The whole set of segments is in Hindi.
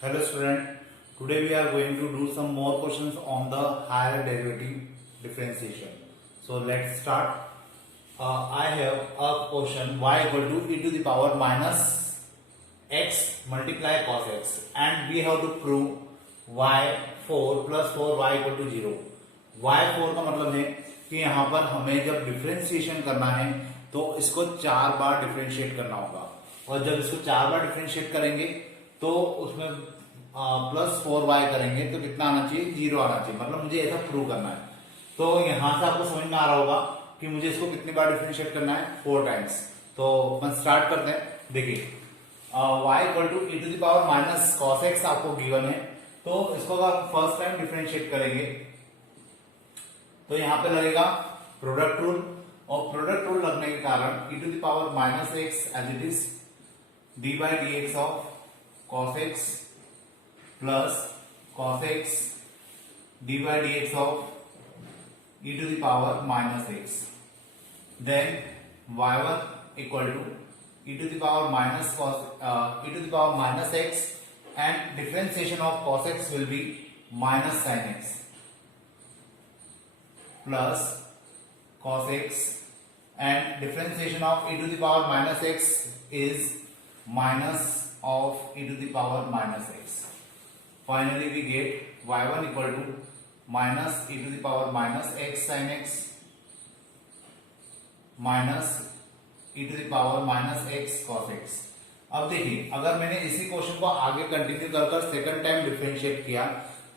Hello student, today we are going to do some more questions on the higher derivative differentiation. So let's start. I have a question y equal to e to the power minus x multiply cos x and we have to prove y4 plus 4y equal to 0. y4 का मतलब है कि यहाँ पर हमें जब डिफरेंशिएशन करना है तो इसको 4 बार डिफरेंशिएट करना होगा और जब इसको 4 बार डिफरेंशिएट करेंगे तो उसमें प्लस 4y करेंगे तो कितना आना चाहिए, 0 आना चाहिए। मतलब मुझे ऐसा प्रूव करना है। तो यहां से आपको समझ में आ रहा होगा कि मुझे इसको कितनी बार डिफरेंशिएट करना है, 4 टाइम्स। तो अपन स्टार्ट करते हैं। देखिए y equal to e to the power minus cos x आपको गिवन है, तो इसको अगर फर्स्ट टाइम डिफरेंशिएट करेंगे तो यहां पे लगेगा प्रोडक्ट रूल, और प्रोडक्ट रूल लगने के कारण e to the power minus x as it is d by d x of cos x plus cos x d by dx of e to the power minus x. Then y1 equal to e to the power minus e to the power minus x and differentiation of cos x will be minus sin x plus cos x and differentiation of e to the power minus x is minus of e to the power minus x. Finally we get y1 equal to minus e to the power minus x sin x minus e to the power minus x cos x. अब देखिए अगर मैंने इसी क्वेश्चन को आगे कंटिन्यू कर सेकंड टाइम डिफरेंशिएट किया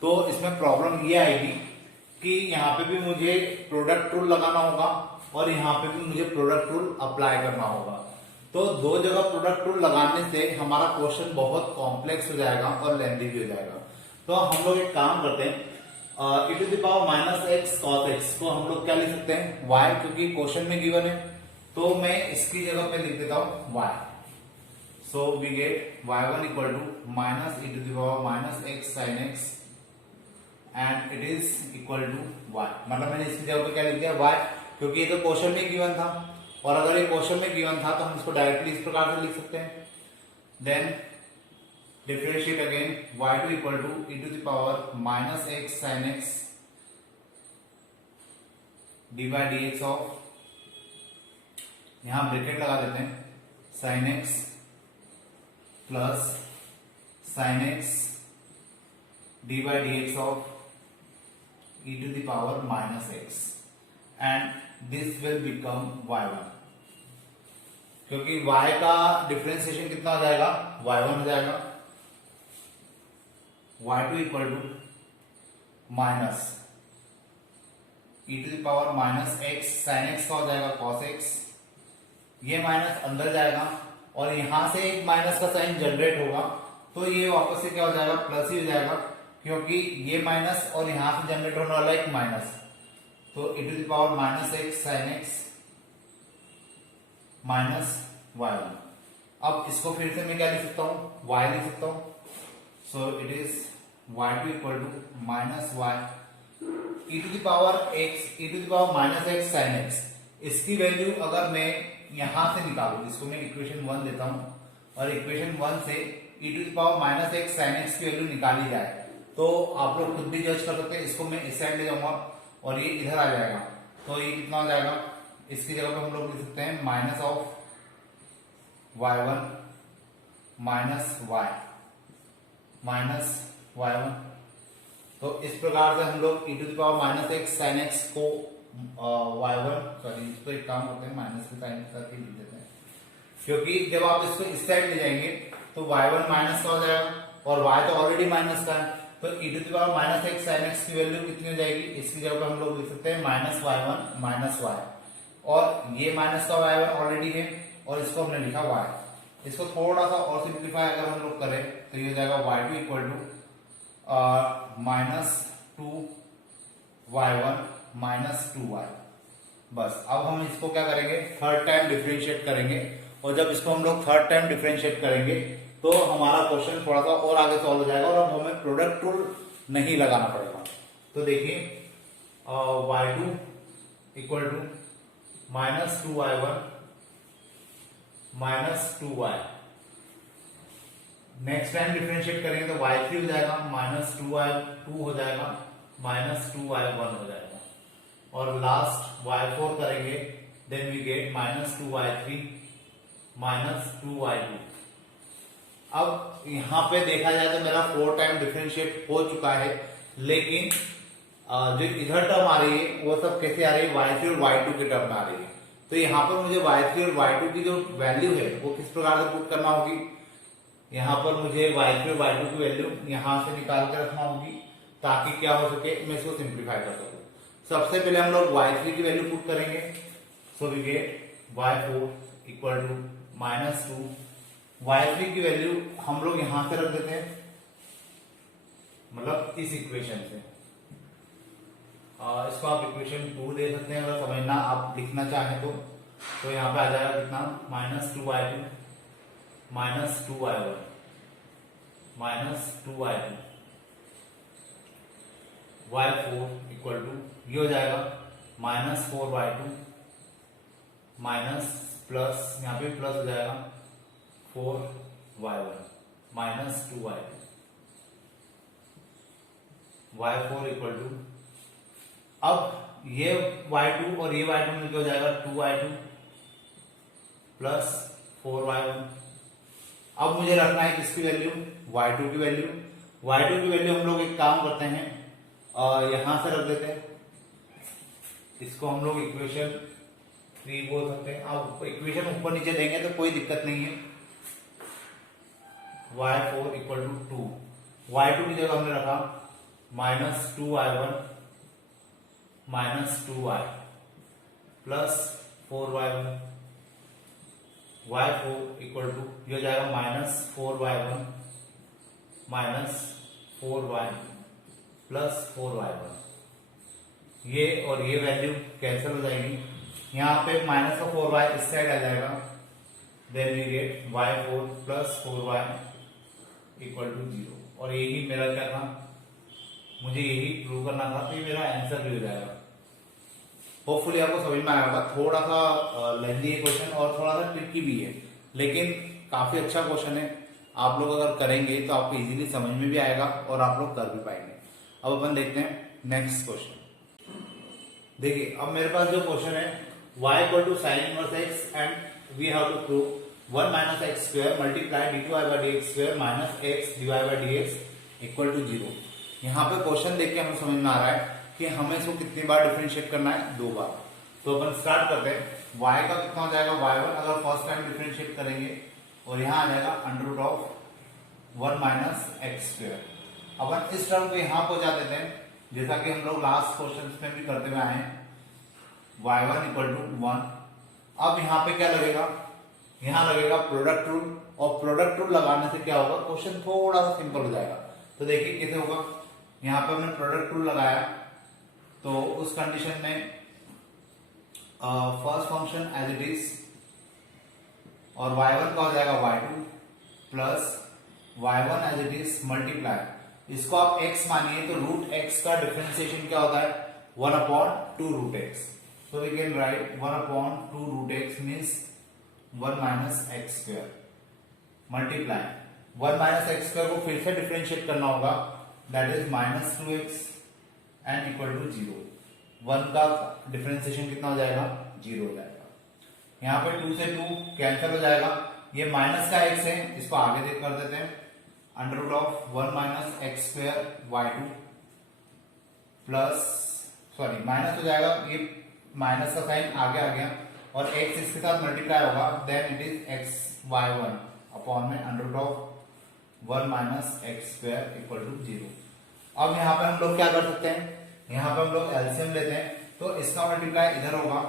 तो इसमें प्रॉब्लम ये आएगी कि यहाँ पे भी मुझे प्रोडक्ट रूल लगाना होगा और यहाँ पे भी मुझे प्रोडक्ट रूल अप्लाई करना होगा। तो दो जगह प्रोडक्ट रूल लगाने से हमारा क्वेश्चन बहुत कॉम्प्लेक्स हो जाएगा और लेंथी भी हो जाएगा। तो हम लोग एक काम करते हैं, e to the power minus x cos x को हम लोग क्या लिख सकते हैं, y, क्योंकि क्वेश्चन में गिवन है तो मैं इसकी जगह पे लिख देता हूं y। So we get y1 equal to minus e to the power minus x sine x and it is equal to y। मतलब मैंने इसकी जगह पे क्या लिख दिया, y, क्योंकि ये तो क्वेश्चन में गिवन था और अगर ये क्वेश्चन में गिवन था तो हम इसको डायरेक्टली इस प्रकार से लिख सकते हैं। Then differentiate again y2 equal to e to the power minus x sine x d by d x of, यहां ब्रैकेट लगा देते हैं, sine x plus sine x d by d x of e to the power minus x and this will become y1, क्योंकि y का डिफरेंशिएशन कितना हो जाएगा, y1 हो जाएगा। y2 equal to minus e to the power minus x sine x का हो जाएगा cos x, ये माइनस अंदर जाएगा और यहां से एक माइनस का साइन जनरेट होगा तो ये वापस से क्या हो जाएगा, प्लस ही हो जाएगा, क्योंकि ये माइनस और यहां से जनरेट होने वाला एक माइनस। तो e to the power minus x sine x minus y1। अब इसको फिर से मैं क्या लिख सकता हूं, y लिख सकता हूं। So it is y2 equal to minus y e to the power x e to the power minus x sine x. इसकी वैल्यू अगर मैं यहां से निकालू, इसको मैं इक्वेशन 1 देता हूं और इक्वेशन 1 से e to the power minus x sine x की वैल्यू निकाली जाए तो आप लोग खुद भी जज कर सकते हैं। इसको मैं इस साइड ले जाऊंगा और ये इधर आ जाएगा तो ये कितना हो जाएगा, इसकी जगह पे हम लोग लिख सकते हैं minus of y1 minus y minus y1। तो इस प्रकार से हम लोग e to the power minus x sine x को y1 सॉरी इसको एक काम करते हैं, माइनस के साइन के साथ ही लिख देते हैं, क्योंकि जब आप इसको इस साइड ले जाएंगे तो y1 माइनस का हो जाएगा और y तो ऑलरेडी माइनस का है तो e to the power minus x sine x की वैल्यू कितनी हो जाएगी, इसकी जगह पे हम लोग लिख सकते हैं माइनस y1 माइनस y, और ये माइनस का y1 ऑलरेडी है और इसको हमने लिखा y। इसको थोड़ा सा और सिंप्लीफाई अगर हम लोग करें तो ये हो जाएगा y2 equal to minus 2y1 minus 2y। बस अब हम इसको क्या करेंगे, थर्ड टाइम डिफरेंशिएट करेंगे और जब इसको हम लोग थर्ड टाइम डिफरेंशिएट करेंगे तो हमारा क्वेश्चन थोड़ा सा और आगे सॉल्व हो जाएगा और अब हमें प्रोडक्ट रूल नहीं लगाना पड़ेगा। तो देखिए y2 equal to minus 2y1 minus 2y next time differentiate करेंगे तो y3 हो जाएगा -2y2 हो जाएगा -2y1 हो जाएगा, और लास्ट y4 करेंगे then we gate -2y3 -2y2। अब यहां पे देखा जाए तो मेरा 4 टाइम डिफरेंशिएट हो चुका है, लेकिन जो इधर टर्म आ रही है वो सब कैसे आ रही है, y3 और y2 के टर्म में आ रही है। तो यहाँ पर मुझे y3 और y2 की जो वैल्यू है वो किस प्रकार से पुट करना होगी, यहाँ पर मुझे y3 और y2 की वैल्यू यहाँ से निकाल के रखना होगी ताकि क्या हो सके, मैं इसको सिंप्लीफाई कर सकूं। सबसे पहले हम लोग y3 की वैल्यू पुट करेंगे, so we get y4 equal to -2। y3 की वैल्यू हम लोग यहां से रख देते हैं, मतलब इस इक्वेशन से। इसको आप इक्वेशन 2 दे सकते हैं, अगर समझना आप लिखना चाहें तो यहाँ पे आ जाएगा कितना, -2y2 -2y1 -2y2 y4 equal to ये हो जाएगा -4y2 माइनस प्लस, यहाँ पे प्लस हो जाएगा 4y1 -2y2 y4 equal to, अब ये y2 और ये y2 मिलकर हो जाएगा 2y2 प्लस 4y1। अब मुझे रखना है किसकी वैल्यू, y2 की वैल्यू। y2 की वैल्यू हम लोग एक काम करते हैं, यहां से रख देते हैं, इसको हम लोग इक्वेशन 3 बोल सकते हैं। अब इक्वेशन ऊपर नीचे देंगे तो कोई दिक्कत नहीं है। y4 इक्वल टू 2, y2 की जगह हमने रखा -2y1 -2y plus 4y1, y4 equal to ये हो जाएगा -4y1 -4y प्लस 4y1। ये और ये वैल्यू कैंसिल हो जाएगी, यहाँ पे -4y इस साइड आ जाएगा, then we get y4 plus 4y equal to 0। और यही मेरा क्या था, मुझे यही प्रूव करना था, तो ये मेरा आंसर भी हो जाएगा। होपफुली आपको समझ में आया होगा। थोड़ा सा लेंथी है क्वेश्चन और थोड़ा सा ट्रिकी भी है, लेकिन काफी अच्छा क्वेश्चन है। आप लोग अगर करेंगे तो आपको इजीली समझ में भी आएगा और आप लोग कर भी पाएंगे। अब अपन देखते हैं नेक्स्ट क्वेश्चन। देखिए अब मेरे पास जो क्वेश्चन है, y equal to sine inverse x and we have to prove 1 minus x square multiply d2y/dx square minus x dy/dx equal to 0। यहाँ पे क्वेश्चन देख के हमें समझ में आ रहा है कि हमें इसको कितनी बार डिफरेंशिएट करना है, 2 बार। तो अपन स्टार्ट करते हैं। y का कितना हो जाएगा, y1 अगर फर्स्ट टाइम डिफरेंशिएट करेंगे और यहाँ आ जाएगा √1 माइनस एक्स स्क्वायर। अपन इस टर्म को यहाँ पहुंचा देते हैं, जैसा कि हम लोग लास्ट क्वेश्चन में भी करते हुए आए हैं, y1 इक्वल टू 1। अब यहाँ पे क्या लगेगा, यहाँ लगेगा प्रोडक्ट रूल, और प्रोडक्ट रूल लगाने से क्या होगा, क्वेश्चन थोड़ा सा सिंपल हो जाएगा। तो देखिए कैसे होगा, यहाँ पे हमने प्रोडक्ट रूल लगाया तो उस कंडीशन में first function as it is, और y1 का हो जाएगा y2 plus y1 as it is multiply, इसको आप x मानिए तो √x का डिफरेंशिएशन क्या होता है, 1/2 √x। So we can write 1/2 √x means 1 minus x square multiply 1 minus x square को फिर से डिफरेंशिएट करना होगा, that is -2x and equal to 0। 1 का डिफरेंशिएशन कितना हो जाएगा, 0 हो जाएगा। यहाँ पे 2 से 2 कैंसिल हो जाएगा, ये माइनस का x है, इसको आगे देख कर देते हैं, √1 minus x square y2 plus, sorry minus हो जाएगा, ये माइनस का साइन आगे आ गया और x इसके साथ मल्टीप्लाई होगा, then it is xy1 upon में √1 minus x square equal to 0। अब यहाँ पे हम लोग क्या कर सकते हैं, यहाँ पे हम लोग एलसीएम लेते हैं, तो इसका मल्टीप्लाई इधर होगा,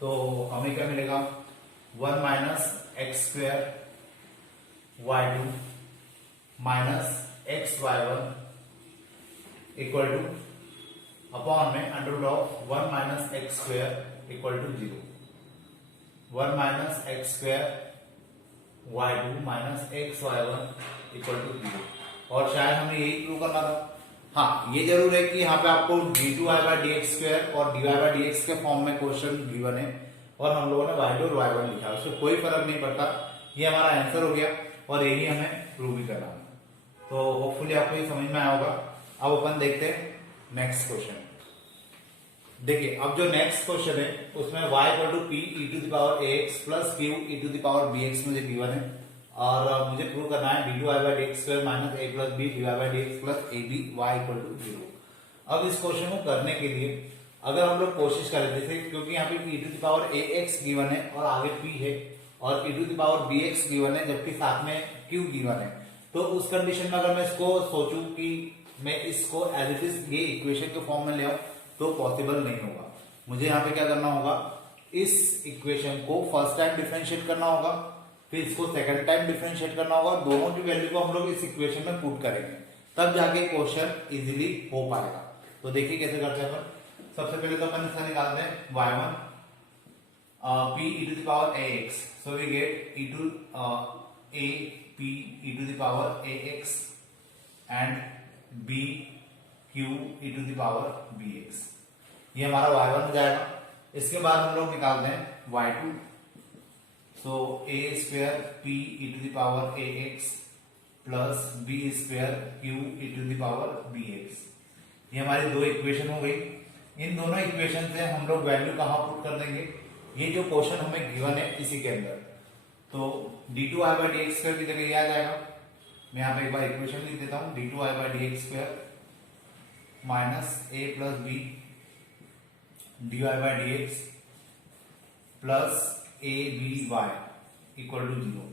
तो हमें क्या मिलेगा, 1 minus x square y2 minus xy1 equal to upon में √1 minus x square equal to 0। 1 minus x square y2 minus xy1 equal to 0। और शायद हमें यही प्रूव करना था। हाँ, ये जरूर है कि यहाँ पे आपको d2y/dx स्क्वायर और dy/dx के फॉर्म में क्वेश्चन गिवन है और हम लोगों ने y2 और y1 लिखा है, उससे कोई फर्क नहीं पड़ता, ये हमारा आंसर हो गया। और यही हमें प्रूव भी करना है। तो होपफुली आपको ये समझ में आया होगा। अब अपन देखते हैं नेक्स्ट क्वेश्चन। देखिए अब जो नेक्स्ट क्वेश्चन है उसमें y equal to p E to the power A x plus q E to the power B x मुझे गिवन है और मुझे प्रूव करना है d two y by d x square minus a plus b d y by d x plus a b y equal to 0। अब इस क्वेश्चन को करने के लिए अगर हम लोग कोशिश करें, जैसे क्योंकि यहाँ पे E to the power A X given है और आगे पी है और E to the power B X given है जबकि साथ में क्यू गिवन है, तो उस कंडीशन में अगर मैं इसको सोचूं कि मैं इसको एज इट इज ये इक्वेशन के फॉर्म में ले आऊं तो पॉसिबल नहीं होगा। मुझे यहाँ पे क्या करना होगा, इस इक्वेशन को फर्स्ट टाइम डिफरेंशिएट करना होगा, फिर इसको सेकंड टाइम डिफरेंशिएट करना होगा और दोनों की वैल्यू को हम लोग इस इक्वेशन में पुट करेंगे, तब जाके क्वेश्चन इजीली हो पाएगा। तो देखिए कैसे करते हैं अपन। सबसे पहले तो अपन इसका निकालते हैं y1 p e to the power ax, so we get e to a p e to the power ax and b q e to the power bx, ये हमारा y1 हो जाएगा। इसके बाद हम लोग निकालते हैं y2, so a square p e to the power ax plus b square q e to the power bx, ये हमारी दो इक्वेशन हो गई। इन दोनों इक्वेशन से हम लोग वैल्यू कहां पुट कर देंगे, ये जो क्वेश्चन हमें गिवन है इसी के अंदर, तो d2 i by d x square की जगह ये आ जाएगा। मैं यहाँ पे एक बार इक्वेशन लिख देता हूँ, d2 i by d x square minus a plus b d y by d x plus a b y equal to 0।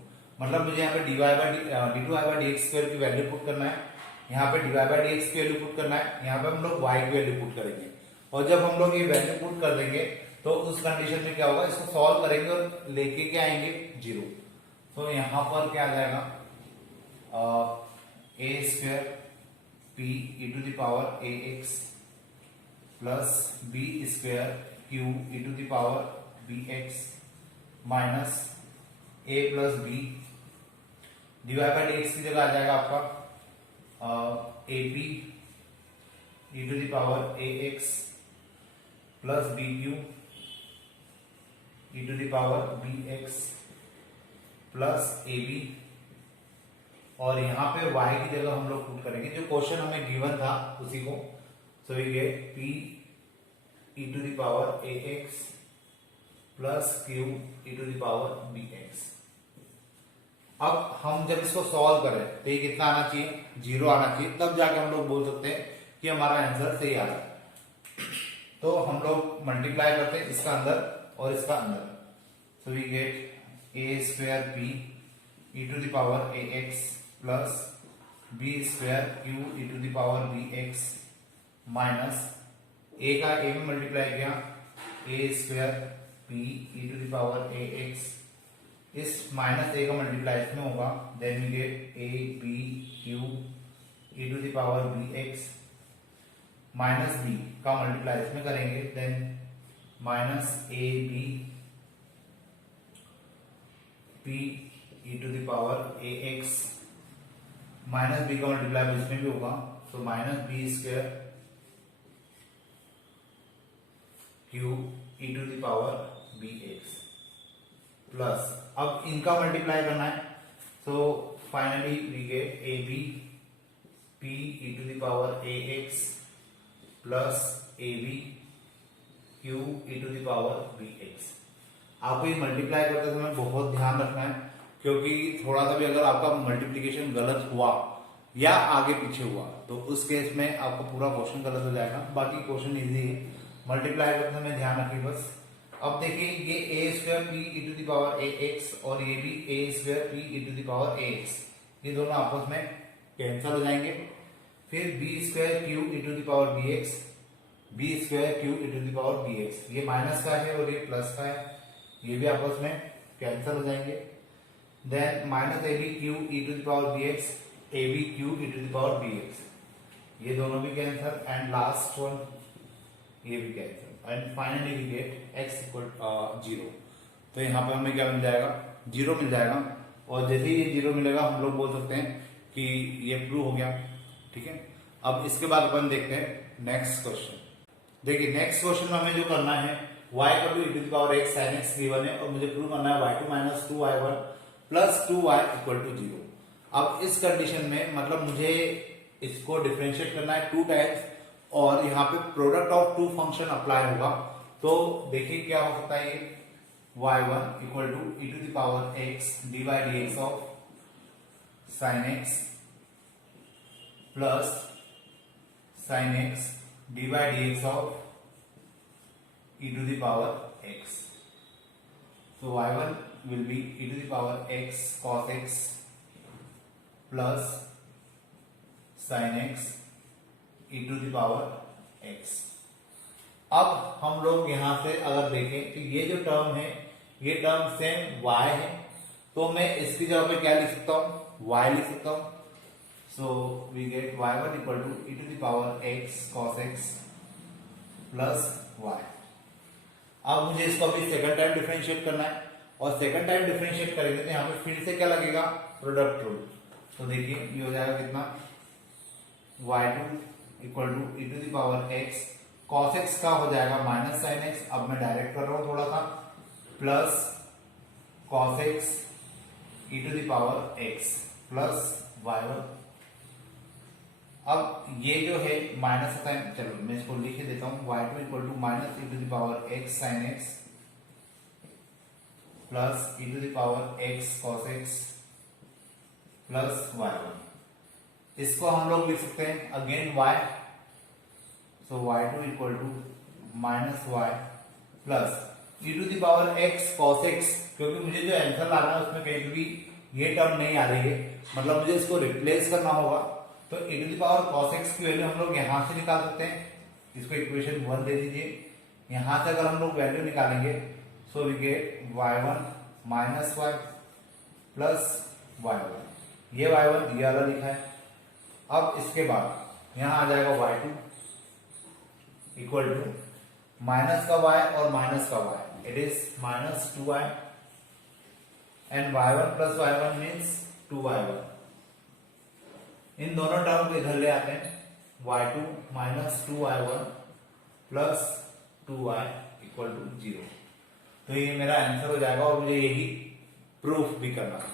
मतलब मुझे यहाँ पे d two i by d x square की वैल्यू पुट करना है, यहाँ पे d y by d x की वैल्यू पुट करना है, यहाँ पे हम लोग y की वैल्यू पुट करेंगे और जब हम लोग ये वैल्यू पुट कर देंगे तो उस कंडीशन में क्या होगा, इसको सॉल्व करेंगे और लेके क्या आएंगे 0। तो यहाँ पर क्या आ जाएगा a square p e to the power a x plus b square q e to the power b x minus a plus b divide by d x की जगह आ जाएगा आपका a p E to the power A x plus b Q E to the power B x plus a b, और यहाँ पे y की जगह हम लोग पुट करेंगे जो क्वेश्चन हमें गिवन था उसी को। So we get p e to the power A x plus q E to the power B x. अब हम जब इसको सॉल्व करें तो ये कितना आना चाहिए, 0 आना चाहिए, तब जाके हम लोग बोल सकते हैं कि हमारा आंसर सही आ रहा है। तो हम लोग मल्टीप्लाई करते हैं इसका अंदर और इसका अंदर, so we get A square P E to the power A x plus B square Q E to the power B X minus A का ए में मल्टीप्लाई किया A square P E to the power A X, इस माइनस ए का मल्टीप्लाई इसमें होगा, then we get A B Q E to the power B X minus B का मल्टीप्लाई इसमें करेंगे, then minus a B p E to the power A x minus B का मल्टीप्लाई इसमें भी होगा, तो minus b square Q E to the power B x plus, अब इनका मल्टीप्लाई करना है, so finally we get a b p e to the power a x plus a b q e to the power b x। आपको ये मल्टीप्लाई करते समय बहुत ध्यान रखना है, क्योंकि थोड़ा सा भी अगर आपका मल्टीप्लिकेशन गलत हुआ या आगे पीछे हुआ तो उस केस में आपका पूरा क्वेश्चन गलत हो जाएगा। बाकी क्वेश्चन इजी है, मल्टीप्लाई करते समय ध्यान रखिए बस। अब देखिए ये A square P E to the power A X और ये भी A square P E to the power A X, ये दोनों आपस में कैंसिल हो जाएंगे। फिर B square Q E to the power B X, B square Q E to the power B x, ये माइनस का है और ये प्लस का है, ये भी आपस में कैंसिल हो जाएंगे। Then minus a B Q E to the power B x, a B Q E to the power B x, ये दोनों भी कैंसिल, एंड लास्ट वन ये भी cancel, and finally we get x इक्वल 0। तो यहाँ पे हमें क्या मिल जाएगा, 0 मिल जाएगा, और जैसे ही ये 0 मिलेगा हम लोग बोल सकते हैं कि ये प्रूव हो गया। ठीक है, अब इसके बाद अपन देखते हैं नेक्स्ट क्वेश्चन। देखिए नेक्स्ट क्वेश्चन में हमें जो करना है y equal to e to the power x sin x given है और मुझे प्रूव करना है y2 minus 2y1 plus 2y equal to 0। अब इस कंडीशन में मतलब मुझे इसको डिफरेंशिएट करना है 2 टाइम्स और यहाँ पे प्रोडक्ट ऑफ 2 फंक्शन अप्लाई होगा। तो देखिए क्या हो सकता है, y1 equal to e to the power x dy dx of sin x plus sin x dy dx of e to the power x. So y1 will be e to the power x cos x plus sin x e to the power x. अब हम लोग यहां से अगर देखें तो ये जो टर्म है ये टर्म सेम y है, तो मैं इसकी जगह पे क्या लिख सकता हूं, y लिख सकता हूं। So we get y1 equal to e to the power x cos x plus y। अब मुझे इसको अभी सेकंड टाइम डिफरेंशिएट करना है और सेकंड टाइम डिफरेंशिएट करेंगे तो यहाँ पे फिर से क्या लगेगा, प्रोडक्ट रूल। तो देखिए ये हो जाएगा कितना, y2 equal to e to the power x cos x का हो जाएगा माइनस साइन x, अब मैं डायरेक्ट कर रहा हूं थोड़ा सा, plus cos x e to the power x plus y1। अब ये जो है माइनस साइन, चलो मैं इसको लिख देता हूं, y2 equal to minus e to the power x sin x plus e to the power x cos x plus y1। इसको हम लोग लिख सकते हैं again y, so y2 equal to minus y plus e to the power x cos x, क्योंकि मुझे जो आंसर लाना है उसमें कहीं भी ये टर्म नहीं आ रही है, मतलब मुझे इसको रिप्लेस करना होगा। तो e to the power cos x की वैल्यू हम लोग यहां से निकाल सकते हैं, इसको इक्वेशन 1 दे दीजिए। यहां से अगर हम लोग वैल्यू निकालेंगे so we get y1 minus y plus y1, ये y1 ये वाला लिखा है। अब इसके बाद यहां आ जाएगा y2 इक्वल टू माइनस का y और माइनस का y, it is minus 2y and y1 plus y1 means 2y1। इन दोनों टर्म को इधर ले आते हैं, y2 minus 2y1 plus 2y equal to 0। तो ये मेरा आंसर हो जाएगा और मुझे यही प्रूफ भी करना है।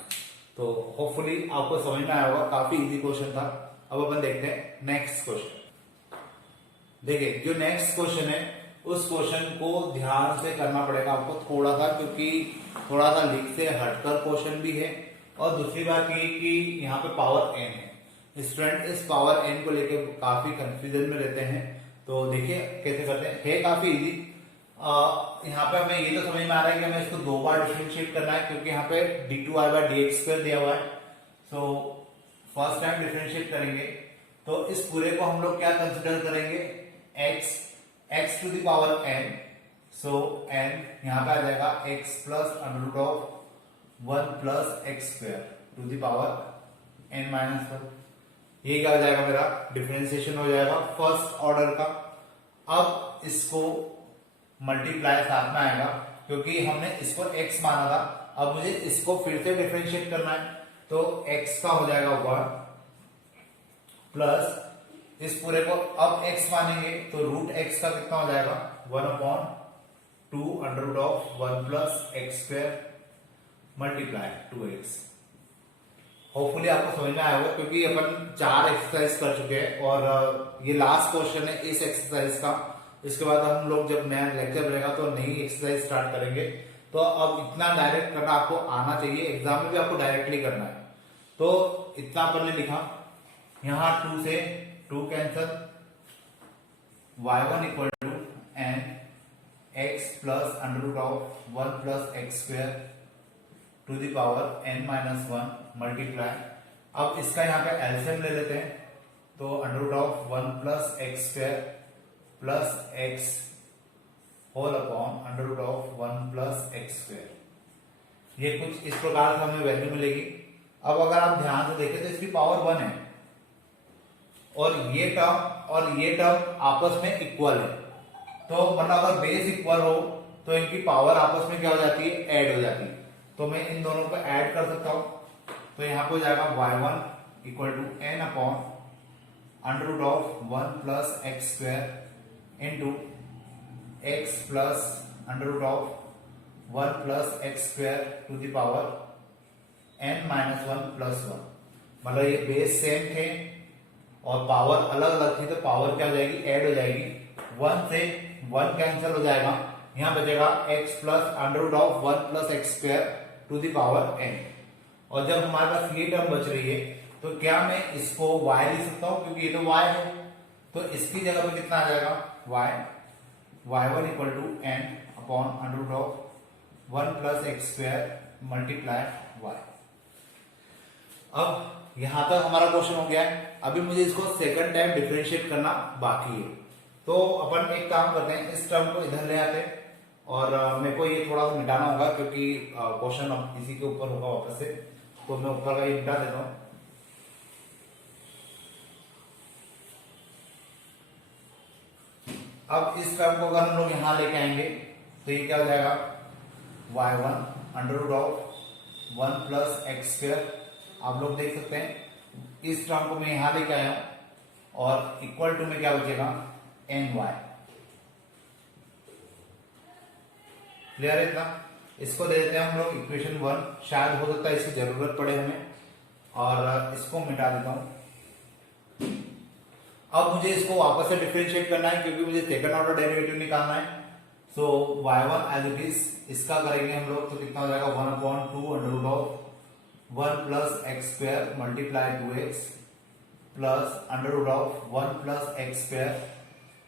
तो होपफुली आपको समझ में आया होगा, काफी इजी क्वेश्चन था। अब अपन देखते हैं नेक्स्ट क्वेश्चन। देखिए जो नेक्स्ट क्वेश्चन है उस क्वेश्चन को ध्यान से करना पड़ेगा आपको थोड़ा सा, क्योंकि थोड़ा सा लीक से हटकर क्वेश्चन भी है और दूसरी बात ये कि यहाँ पे पावर n है। स्टूडेंट इस पावर n को लेके काफी कंफ्यूजन में रहते हैं। तो देखिए कैसे करते हैं, है काफी इजी। यहाँ पे हमें ये तो समझ में आ रहा है कि हमें इसको दो बार डिफरेंशिएट करना है, क्योंकि यहाँ पे d2y/dx² दिया हुआ है। सो फर्स्ट टाइम डिफरेंशिएट करेंगे तो इस पूरे को हम लोग क्या कंसिडर करेंगे, x to the power n। So n यहाँ पे आ जाएगा x plus under root of 1 plus x² to the power n minus 1। ये क्या हो जाएगा, मेरा डिफरेंशिएशन हो जाएगा फर्स्ट ऑर्डर का। अब इसको मल्टीप्लाई साथ में आएगा, क्योंकि हमने इसको x माना था, अब मुझे इसको फिर से डिफरेंशिएट करना है। तो x का हो जाएगा 1 प्लस इस पूरे को अब x मानेंगे तो रूट x का कितना हो जाएगा, 1/2 under root of 1 plus x² multiply 2x। Hopefully आपको समझ में आया होगा, क्योंकि अपन 4 एक्सरसाइज कर चुके हैं और ये लास्ट क्वेश्चन है इस एक्सरसाइज का। इसके बाद हम लोग जब नया लेक्चर रहेगा तो नई एक्सरसाइज स्टार्ट करेंगे। तो अब इतना डायरेक्ट करना आपको आना चाहिए, एग्जाम में भी आपको डायरेक्टली करना है। तो इतना अपन ने लिखा, यहां 2 से 2 cancel, y1 equal to n x plus under root of 1 plus x² to the power n minus 1 multiply. अब इसका यहाँ पे एलसीएम ले लेते हैं, तो under root of 1 plus x² plus x whole upon under root of 1 plus x²। ये कुछ इस प्रकार से हमें वैल्यू मिलेगी। अब अगर आप ध्यान से देखें तो इसकी पावर 1 है और ये टर्म आपस में इक्वल है। तो मतलब अगर बेस इक्वल हो तो इनकी पावर आपस में क्या हो जाती है, ऐड हो जाती है। तो मैं इन दोनों को ऐड कर सकता हूं। तो यहां पर हो जाएगा y1 equal to n upon under root of 1 plus x² into x plus under root of 1 plus x² to the power n minus one plus one, मतलब ये बेस सेम थे और पावर अलग अलग थी, तो पावर क्या हो जाएगी, ऐड हो जाएगी। वन से वन कैंसिल हो जाएगा, यहाँ बचेगा x plus under root of one plus x square to the power n। और जब हमारे पास ये टर्म बच रही है तो क्या मैं इसको y लिख सकता हूं, क्योंकि ये तो y है, तो इसकी जगह पे कितना आ जाएगा y1 equal to n upon under root of one plus x square multiply y। अब यहां तक हमारा क्वेश्चन हो गया है। अभी मुझे इसको सेकंड टाइम डिफरेंशिएट करना बाकी है, तो अपन एक काम करते हैं, इस टर्म को इधर ले आते हैं और मेरे को ये थोड़ा सा मिटाना होगा क्योंकि क्वेश्चन अब इसी के ऊपर होगा वापस से, तो मैं ऊपर का ये मिटा देता हूं। अब इस टर्म को अगर हम लोग यहां लेके आएंगे तो ये क्या हो जाएगा, y1 under root of one plus x square. आप लोग देख सकते हैं इस टर्म को मैं यहां लेके आया हूं और इक्वल टू में क्या बचेगा, ny। क्लियर है इतना? इसको दे देते हैं हम लोग इक्वेशन 1, शायद हो सकता है इसकी जरूरत पड़े हमें, और इसको मिटा देता हूं। अब मुझे इसको वापस से डिफरेंशिएट करना है क्योंकि मुझे सेकंड ऑर्डर डेरिवेटिव निकालना है। सो y1 एज इट इज, इसका करेंगे हम लोग तो कितना हो जाएगा, 1/2 under root of one plus x square multiply 2x plus under root of one plus x square,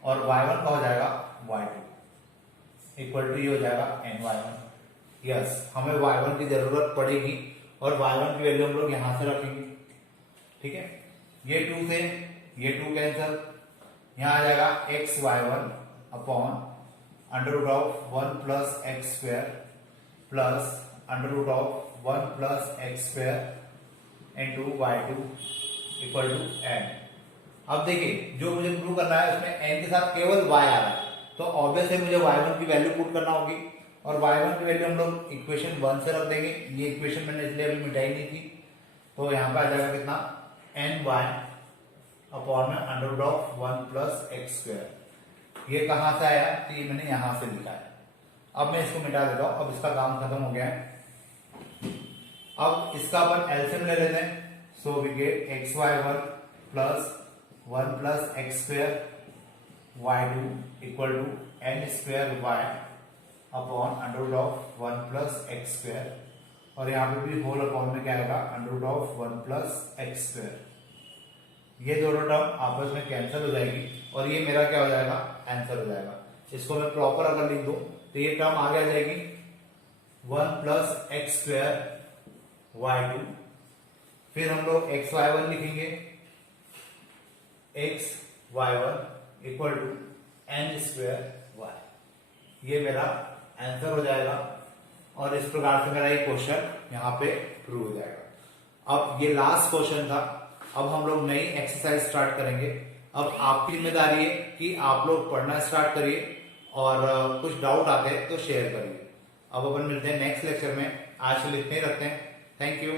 और y1 का हो जाएगा y2 इक्वल टू ये हो जाएगा ny1। यस, हमें y1 की जरूरत पड़ेगी और y1 की वैल्यू हम लोग यहां से रखेंगे। ठीक है, ये 2 से ये 2 कैंसिल, यहां आ जाएगा xy1 upon under root of one plus x square plus under root of one plus x square into y2 equal to n। अब देखिए जो मुझे प्रूव करना है उसमें n के साथ केवल y आ रहा है, तो ऑब्वियसली मुझे y1 की वैल्यू पुट करना होगी, और y1 की वैल्यू हम लोग इक्वेशन 1 से रख देंगे। ये इक्वेशन मैंने इसलिए अभी मिटाई नहीं थी, तो यहाँ पे आ जाएगा कितना, ny अपॉन में under root of one plus x square. ये कहां से आया, तो ये मैंने यहां से लिखा है। अब मैं इसको मिटा देता हूं, अब इसका काम खत्म हो गया है। अब इसका अपन एलसीएम ले लेते हैं, so we get xy1 plus one plus x square y2 equal to n square y upon under root of one plus x square, और यहाँ पे भी होल अपॉन में क्या आएगा, under root of one plus x square. ये दोनों टर्म आपस में कैंसिल हो जाएगी और ये मेरा क्या हो जाएगा, आंसर हो जाएगा। इसको मैं प्रॉपर अगर लिख दूं तो ये टर्म आगे आ जाएगी one plus x square y2, फिर हम लोग xy1 लिखेंगे, xy1 equal to n square y। ये मेरा आंसर हो जाएगा और इस प्रकार से मेरा ये क्वेश्चन यहाँ पे प्रूव हो जाएगा। अब ये लास्ट क्वेश्चन था, अब हम लोग नई एक्सरसाइज स्टार्ट करेंगे। अब आपकी जिम्मेदारी है कि आप लोग पढ़ना स्टार्ट करिए और कुछ डाउट आते हैं तो शेयर करिए। अब अपन मिलते हैं नेक्स्ट लेक्चर में, आज के लिए इतने ही रखते हैं। Thank you.